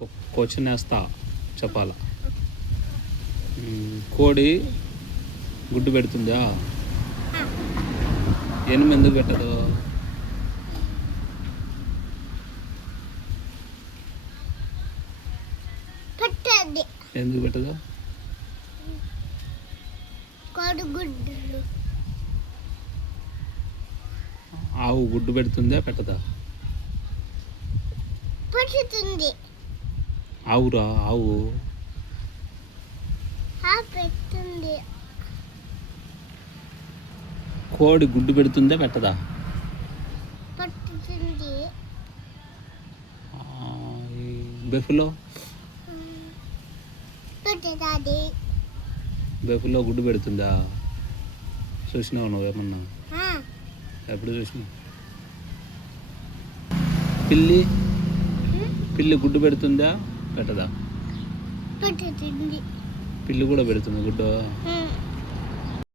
Question వేస్తా చెప్పాలా. కోడి గుడ్డు పెడుతుందా? ఎనుము ఎందుకు పెట్టదు? ఎందుకు పెట్టదు? ఆవు గుడ్డు పెడుతుందా పెట్టదా? పెడుతుంది. ఆవురా ఆవు పెడుతుంది. కోడి గుడ్డు పెడుతుందా పెట్టదా? పెడుతుంది. బెఫ్లో పెడుతుంది. బెఫ్లో గుడ్డు పెడుతుందా? చూసినావు నువ్వేమన్నా? ఎప్పుడు చూసినావు? పిల్లి పిల్లి గుడ్డు పెడుతుందా పెట్టదా? పెడుతుంది. పిల్లి కూడా పెడుతుంది గుడ్డు.